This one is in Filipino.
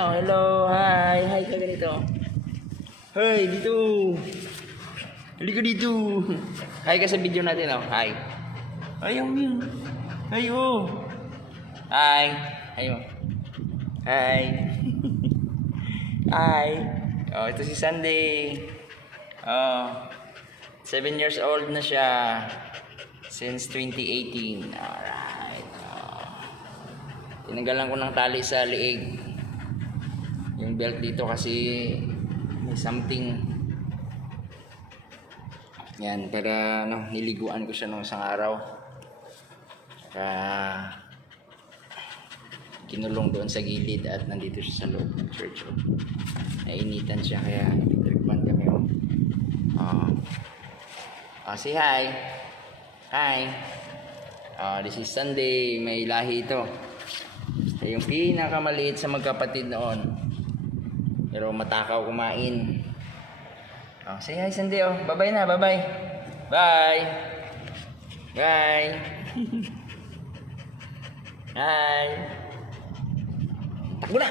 Oh, hello, hi, hi ka ganito. Hey, dito. Halika dito. Hi ka sa video natin, oh. Hi. Ayaw yun. Hi, oh. Hi. Hi, oh. Hi. Hi. Oh, ito si Sunday. Oh, 7 years old na siya. Since 2018. Alright. Oh. Tinanggalan ko ng tali sa liig. Yung belt dito kasi may something. Yan, para ano, niliguan ko siya nung isang araw. Saka kinulong doon sa gilid at nandito siya sa loob ng church. Oh. Nainitan siya kaya trikpan kami. Say hi. Hi. This is Sunday. May lahi ito. Yung pinakamaliit sa magkapatid noon. Pero matakaw kumain. Say hi, Sunday. Bye-bye na. Bye-bye. Bye. Bye. Hi. Takbo na.